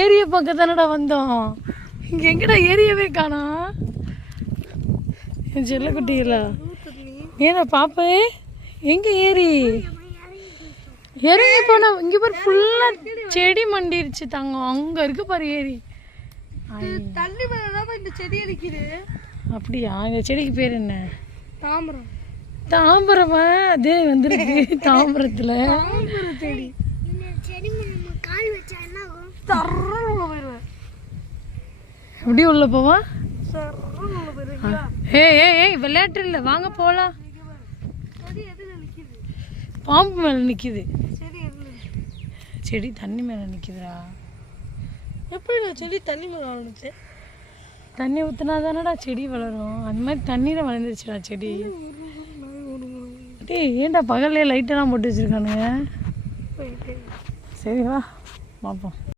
ஏரிய பக்கம் தானடா வந்தோம். இங்க எங்கடா ஏரியவே காணோம். செல்லக்குட்டிகளா ஏன்னா பாப்பே எங்க ஏரி இறங்கி போன இங்க பாரு ஃபுல்லா செடி மண்டிருச்சு தங்கம். அங்க இருக்கு பாரு ஏரி. தண்ணி மேலதான் இந்த செடி அடிக்குது. அப்படியா? இந்த செடிக்கு பேர் என்ன? தாமரம். தாம்பரமா? அதே வந்துருக்கு தாம்பரத்துல. செடி கால் வச்சா என்ன ஆகும்? சர்றன்னு உள்ள போயிடுவேன். எப்படி உள்ள போவான்? சர்றன்னு உள்ள போயிடுவேன். ஏய் விளையாட்டு இல்லை, வாங்க போகலாம். செடி எதுல நிக்குது? பாம்பு மேலே நிற்கிது. செடி எதுல நிக்குது? செடி தண்ணி மேலே நிற்கிதுடா. எப்படி நான் செடி தண்ணி மேலே வளர்ந்துச்சு? தண்ணி ஊற்றினா தானடா செடி வளரும். அந்த மாதிரி தண்ணியில் வளர்ந்துருச்சுடா செடி. டேய் ஏன்டா பகல்லே லைட்டெல்லாம் போட்டு வச்சுருக்கானுங்க. சரி வா பார்ப்போம்.